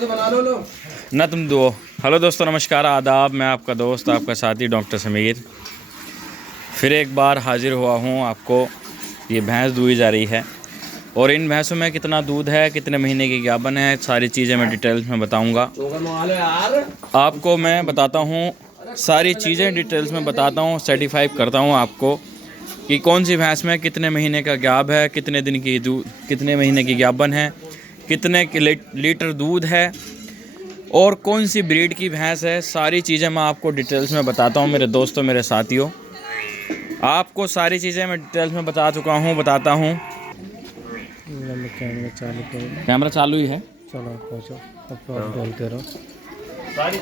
ना तुम दो। हेलो दोस्तों, नमस्कार, आदाब। मैं आपका दोस्त, आपका साथी डॉक्टर समीर फिर एक बार हाजिर हुआ हूँ। आपको ये भैंस दुही जा रही है और इन भैंसों में कितना दूध है, कितने महीने की गाभन है, सारी चीज़ें मैं डिटेल्स में बताऊँगा। आपको मैं बताता हूँ, सारी चीज़ें डिटेल्स में बताता हूँ, सर्टिफाई करता हूँ आपको कि कौन सी भैंस में कितने महीने का गाभ है, कितने दिन की कितने महीने की गाभन है, कितने लीटर दूध है और कौन सी ब्रीड की भैंस है। सारी चीज़ें मैं आपको डिटेल्स में बताता हूँ मेरे दोस्तों, मेरे साथियों। आपको सारी चीज़ें मैं डिटेल्स में बताता हूँ। कैमरा चालू ही है, चलो पहुँचो, अब तो आप बोलते रहो। सारी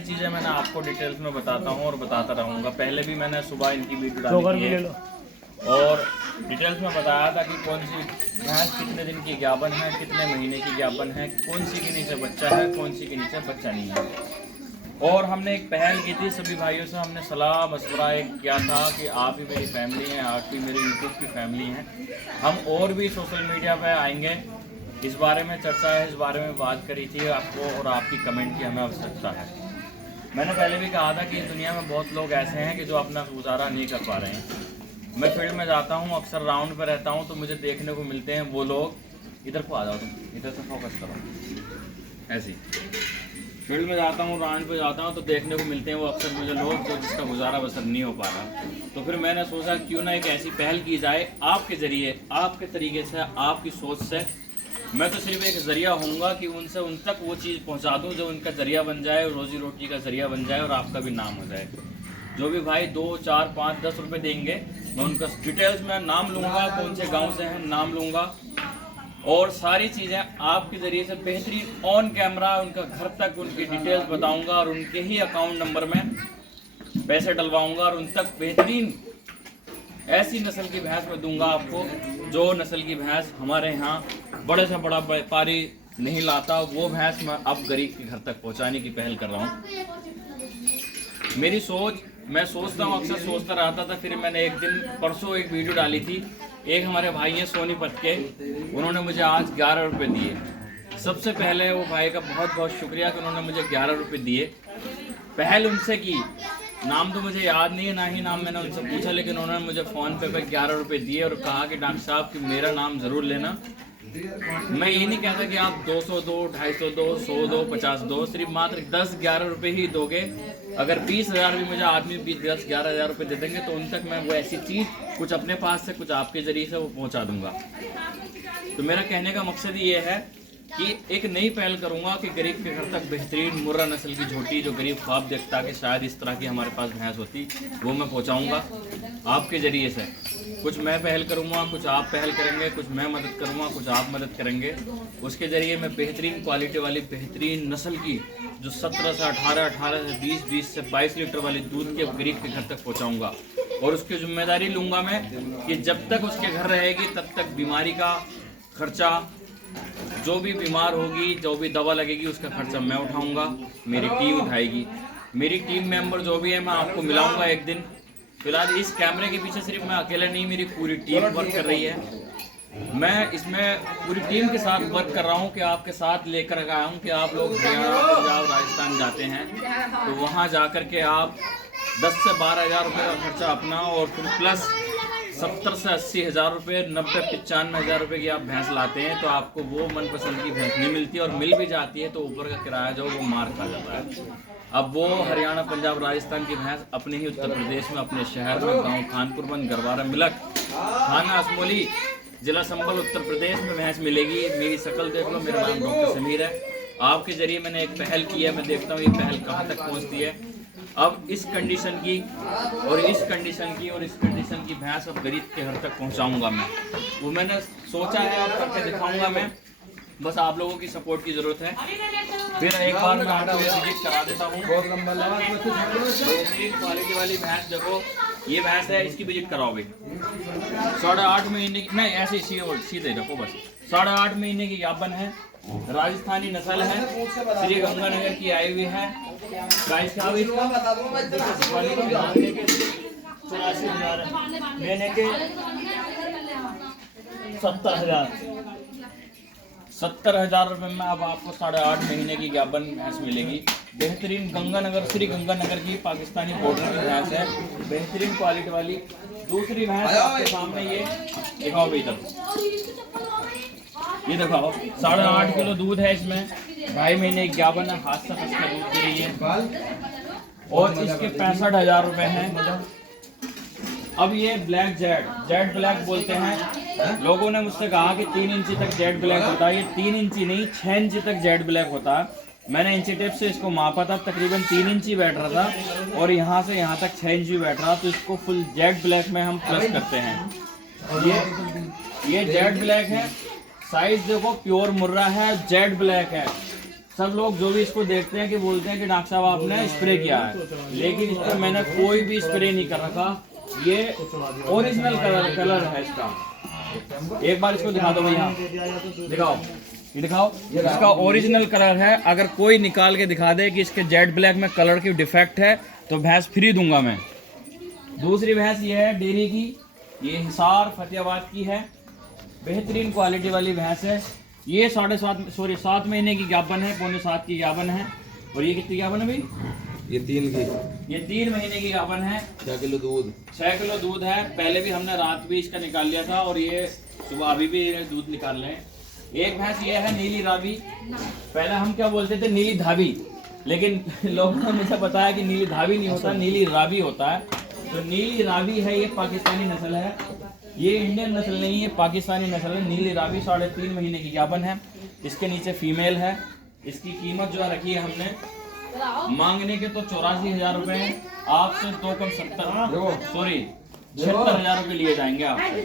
चीज़ें मैंने आपको डिटेल्स में बताता हूँ और बताता रहूँगा। पहले भी मैंने सुबह इनकी वीडियो डाली थी और डिटेल्स में बताया था कि कौन सी भैंस कितने दिन की गाभन है, कितने महीने की गाभन है, कौन सी के नीचे बच्चा है, कौन सी के नीचे बच्चा नहीं है। और हमने एक पहल की थी, सभी भाइयों से हमने सलाह मशवरा एक किया था कि आप ही मेरी फैमिली हैं, आप ही मेरी यूट्यूब की फैमिली हैं। हम और भी सोशल मीडिया पर आएंगे, इस बारे में चर्चा है, इस बारे में बात करी थी आपको, और आपकी कमेंट की हमें आवश्यकता है। मैंने पहले भी कहा था कि दुनिया में बहुत लोग ऐसे हैं कि जो अपना गुजारा नहीं कर पा रहे हैं। मैं फील्ड में जाता हूँ, अक्सर राउंड पर रहता हूँ, तो मुझे देखने को मिलते हैं वो लोग। इधर को आ जाओ तुम, इधर से फोकस करो, ऐसे ही। फील्ड में जाता हूँ, राउंड पे जाता हूँ, तो देखने को मिलते हैं वो अक्सर मुझे लोग जो जिसका गुजारा बसर नहीं हो पा रहा। तो फिर मैंने सोचा क्यों ना एक ऐसी पहल की जाए आपके ज़रिए, आपके तरीके से, आपकी सोच से। मैं तो सिर्फ एक ज़रिया होऊंगा कि उनसे उन तक वो चीज़ पहुँचा दूँ जो उनका ज़रिया बन जाए, रोज़ी रोटी का ज़रिया बन जाए और आपका भी नाम हो जाए। जो भी भाई 2, 4, 5, 10 रुपये देंगे, मैं उनका डिटेल्स में नाम लूँगा, कौन से गांव से हैं नाम लूँगा, और सारी चीज़ें आपके ज़रिए से बेहतरीन ऑन कैमरा उनका घर तक उनकी डिटेल्स बताऊँगा और उनके ही अकाउंट नंबर में पैसे डलवाऊँगा और उन तक बेहतरीन ऐसी नस्ल की भैंस मैं दूंगा आपको, जो नस्ल की भैंस हमारे यहाँ बड़े से बड़ा व्यापारी नहीं लाता। वो भैंस मैं अब गरीब के घर तक पहुँचाने की पहल कर रहा हूँ। मेरी सोच, मैं सोचता हूँ, अक्सर सोचता रहता था। फिर मैंने एक दिन परसों एक वीडियो डाली थी, एक हमारे भाई हैं सोनीपत के, उन्होंने मुझे आज 11 रुपये दिए। सबसे पहले वो भाई का बहुत बहुत शुक्रिया कि उन्होंने मुझे 11 रुपये दिए। पहल उनसे की, नाम तो मुझे याद नहीं है, ना ही नाम मैंने उनसे पूछा, लेकिन उन्होंने मुझे फ़ोन पे 11 रुपये दिए और कहा कि डॉक्टर साहब कि मेरा नाम ज़रूर लेना। मैं ये नहीं कहता कि आप 200 दो, 250 दो, 100 दो, 50 दो, सिर्फ मात्र 10-11 रुपये ही दोगे। अगर 20,000 भी मुझे आदमी 10-11,000 रुपये दे देंगे तो उन तक मैं वो ऐसी चीज़ कुछ अपने पास से, कुछ आपके ज़रिए से वो पहुंचा दूंगा। तो मेरा कहने का मकसद ये है कि एक नई पहल करूंगा कि गरीब के घर तक बेहतरीन मुर्रा नस्ल की झोटी, जो गरीब ख्वाब देखता कि शायद इस तरह की हमारे पास भैंस होती, वो मैं पहुंचाऊंगा आपके ज़रिए से। कुछ मैं पहल करूंगा, कुछ आप पहल करेंगे, कुछ मैं मदद करूंगा, कुछ आप मदद करेंगे। उसके ज़रिए मैं बेहतरीन क्वालिटी वाली, बेहतरीन नस्ल की, जो 17 से 18, 18 से 20, 20 से 22 लीटर वाली दूध के गरीब के घर तक पहुँचाऊँगा। और उसकी जिम्मेदारी लूँगा मैं कि जब तक उसके घर रहेगी तब तक बीमारी का खर्चा, जो भी बीमार होगी, जो भी दवा लगेगी, उसका खर्चा मैं उठाऊंगा, मेरी टीम उठाएगी। मेरी टीम मेंबर जो भी है मैं आपको मिलाऊंगा एक दिन। फिलहाल इस कैमरे के पीछे सिर्फ मैं अकेला नहीं, मेरी पूरी टीम वर्क कर रही है। मैं इसमें पूरी टीम के साथ वर्क कर रहा हूं कि आपके साथ लेकर आया हूं कि आप लोग हरियाणा, पंजाब, राजस्थान जाते हैं तो वहां जाकर के आप 10 से 12,000 रुपये का खर्चा अपना और फिर प्लस 70 से 80 हज़ार रुपये, 90-95 हज़ार रुपये की आप भैंस लाते हैं तो आपको वो मनपसंद की भैंस नहीं मिलती, और मिल भी जाती है तो ऊपर का किराया जो वो मार खा जाता है। अब वो हरियाणा, पंजाब, राजस्थान की भैंस अपने ही उत्तर प्रदेश में, अपने शहर में, गांव खानपुरबंद, गरवारा, मिलक, थाना असमोली, जिला संबल, उत्तर प्रदेश में भैंस मिलेगी। मेरी शक्ल देख लो, मेरा नाम डॉक्टर समीर है। आपके ज़रिए मैंने एक पहल की है, मैं देखता हूँ ये पहल कहाँ तक पहुँचती है। अब इस कंडीशन की और इस कंडीशन की और इस कंडीशन की भैंस अब गरीब के घर तक पहुंचाऊंगा मैं। वो मैंने सोचा है, अब करके दिखाऊंगा मैं। बस आप लोगों की सपोर्ट की ज़रूरत है। फिर एक बार मैं आपको विजिट करा देता हूँ। क्वालिटी वाली भैंस देखो, ये भैंस है, इसकी विजिट कराओ भाई। 8.5 महीने की, नहीं ऐसे सीधे रखो बस। 8.5 महीने की गाभन है, राजस्थानी नस्ल है, श्री गंगानगर की आई हुई है। प्राइस क्या हुई इसका? 84,000 लेने के 70,000 70,000 रुपये में अब आपको 8.5 महीने की गाभन भैंस मिलेगी। बेहतरीन गंगानगर, श्री गंगानगर की पाकिस्तानी बॉर्डर की भैंस है, बेहतरीन क्वालिटी वाली। दूसरी भैंस आपके सामने ये दिखाओ भैया, ये दिखाओ 8.5 किलो दूध है इसमें, 2.5 महीने की गाभन है, हाथ से फंस कर दूध दे रही है और इसके 65,000 रुपये हैं। अब ये ब्लैक जेड ब्लैक बोलते हैं। लोगों ने मुझसे कहा कि 3 इंची तक जेड ब्लैक होता है, ये 3 इंची नहीं 6 इंची तक जेड ब्लैक होता है। मैंने इंची टेप से इसको मापा था, तकरीबन 3 इंची बैठ रहा था और यहाँ से यहाँ तक 6 इंची बैठ रहा, तो इसको फुल जेड ब्लैक में हम प्लस करते हैं। ये जेड ब्लैक है, साइज देखो प्योर मुर्रा है, जेड ब्लैक है। सब लोग जो भी इसको देखते हैं कि बोलते हैं कि डॉक्टर साहब आपने स्प्रे किया है, लेकिन इस पर मैंने कोई भी स्प्रे नहीं कर रखा। ये ओरिजिनल कलर है इसका। एक बार इसको दिखा दो भैया, दिखाओ, ये दिखाओ, इसका ओरिजिनल कलर है। अगर कोई निकाल के दिखा दे कि इसके जेड ब्लैक में कलर की डिफेक्ट है तो भैंस फ्री दूंगा मैं। दूसरी भैंस ये है डेयरी की, ये हिसार फतेहाबाद की है, बेहतरीन क्वालिटी वाली भैंस है। ये 7 महीने की गाभन है, 6.25 की गाभन है। और ये कितनी गाभन है भाई? ये 3 महीने की गाभन है, 6 किलो दूध, 6 किलो दूध है। पहले भी हमने रात भी इसका निकाल लिया था और ये सुबह अभी भी दूध निकाल रहे हैं। एक भैंस ये है नीली रावी, पहले हम क्या बोलते थे नीली धावी, लेकिन लोगों ने मुझे बताया कि नीली धावी नहीं होता, नीली रावी होता है। तो नीली रावी है, ये पाकिस्तानी नस्ल है, ये इंडियन नस्ल नहीं है, पाकिस्तानी नस्ल है। नीली रावी 3.5 महीने की गाभन है, इसके नीचे फीमेल है। इसकी कीमत जो रखी है हमने, मांगने के तो 84,000 रुपए हैं, आपसे 2 कम 76,000 रुपए लिए जाएंगे आपसे,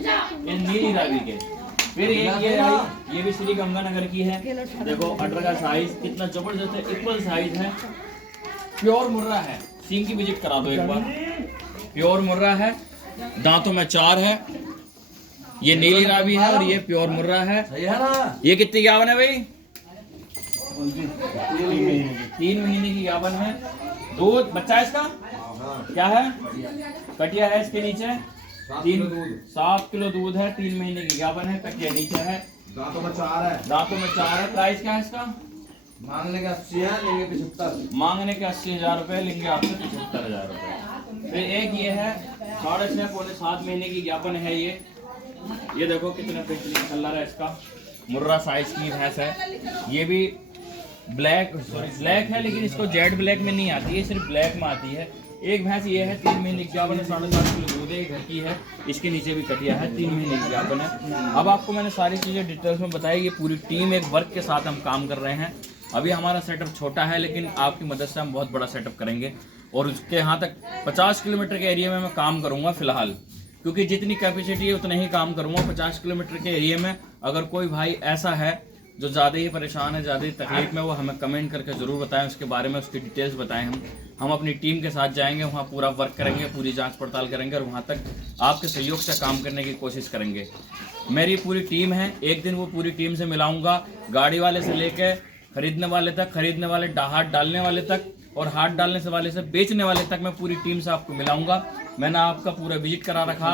ये नीली रावी के। फिर ये भी श्री गंगानगर की है, देखो अटर का साइज कितना जबरदस्त है, इक्वल साइज है, प्योर मुर्रा है। सींग की विजिट करा दो एक बार, प्योर मुर्रा है, दांतों में 4 है। ये नीली रावी है और ये प्योर मुर्रा है। ये कितनी गाभन है भाई? 3 महीने की गाभन है। दूध बच्चा है इसका क्या है? कटिया है इसके नीचे, 7 किलो दूध है, 3 महीने की गाभन है, कटिया नीचे है, दांतों में 4 है। दांतों में 4 है। प्राइस क्या है इसका? मांगने के 80 है, लेंगे 75। मांगने के 80,000 रुपए, लेंगे आपसे 75,000 रुपए। फिर एक ये है 6.5-7 महीने की गाभन है। ये देखो कितना बेहतरीन कलर है इसका, मुर्रा साइज की भैंस है। ये भी ब्लैक है, लेकिन इसको जेड ब्लैक में नहीं आती है, सिर्फ ब्लैक में आती है। एक भैंस ये है 3 महीने की गाभन है, 7.5 किलो दूध है, घर की है। इसके नीचे भी कटिया है, 3 महीने की गाभन है। अब आपको मैंने सारी चीज़ें डिटेल्स में बताई। ये पूरी टीम एक वर्क के साथ हम काम कर रहे हैं। अभी हमारा सेटअप छोटा है, लेकिन आपकी मदद से हम बहुत बड़ा सेटअप करेंगे और उसके यहाँ तक 50 किलोमीटर के एरिया में मैं काम करूँगा फिलहाल, क्योंकि जितनी कैपेसिटी है उतना ही काम करूँगा। 50 किलोमीटर के एरिया में अगर कोई भाई ऐसा है जो ज़्यादा ही परेशान है, ज़्यादा ही तकलीफ में, वो हमें कमेंट करके ज़रूर बताएं, उसके बारे में उसकी डिटेल्स बताएं। हम अपनी टीम के साथ जाएंगे, वहाँ पूरा वर्क करेंगे, पूरी जांच पड़ताल करेंगे और वहाँ तक आपके सहयोग से काम करने की कोशिश करेंगे। मेरी पूरी टीम है, एक दिन वो पूरी टीम से मिलाऊंगा, गाड़ी वाले से लेकर खरीदने वाले तक, खरीदने वाले हाथ डालने वाले तक और हाथ डालने से वाले से बेचने वाले तक, मैं पूरी टीम से आपको मिलाऊंगा। मैंने आपका पूरा विजिट करा रखा,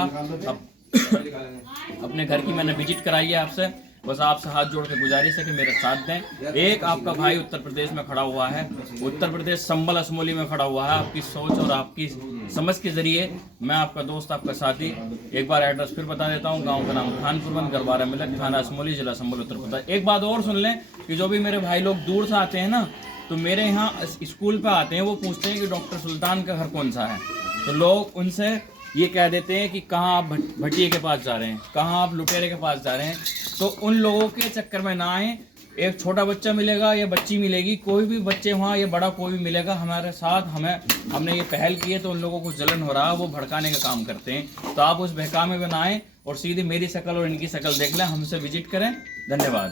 अपने घर की मैंने विजिट कराई है आपसे। बस आपसे हाथ जोड़ के गुजारिश है कि मेरे साथ दें। एक आपका भाई उत्तर प्रदेश में खड़ा हुआ है, उत्तर प्रदेश संबल असमोली में खड़ा हुआ है। आपकी सोच और आपकी समझ के जरिए मैं आपका दोस्त, आपका साथी। एक बार एड्रेस फिर बता देता हूँ, गांव का नाम खानपुरबंद, गरबारा मिलक, थाना असमोली, जिला संबल, उत्तर प्रदेश। एक बात और सुन लें कि जो भी मेरे भाई लोग दूर से आते हैं ना, तो मेरे यहाँ स्कूल पे आते हैं, वो पूछते हैं कि डॉक्टर सुल्तान का घर कौन सा है, तो लोग उनसे ये कह देते हैं कि कहाँ आप भटिये के पास जा रहे हैं, कहाँ आप लुटेरे के पास जा रहे हैं। तो उन लोगों के चक्कर में ना आए। एक छोटा बच्चा मिलेगा या बच्ची मिलेगी, कोई भी बच्चे वहाँ या बड़ा कोई भी मिलेगा हमारे साथ, हमने ये पहल की है, तो उन लोगों को जलन हो रहा है, वो भड़काने का काम करते हैं। तो आप उस बहकावे में ना आए और सीधी मेरी शक्ल और इनकी शक्ल देख लें, हमसे विजिट करें। धन्यवाद।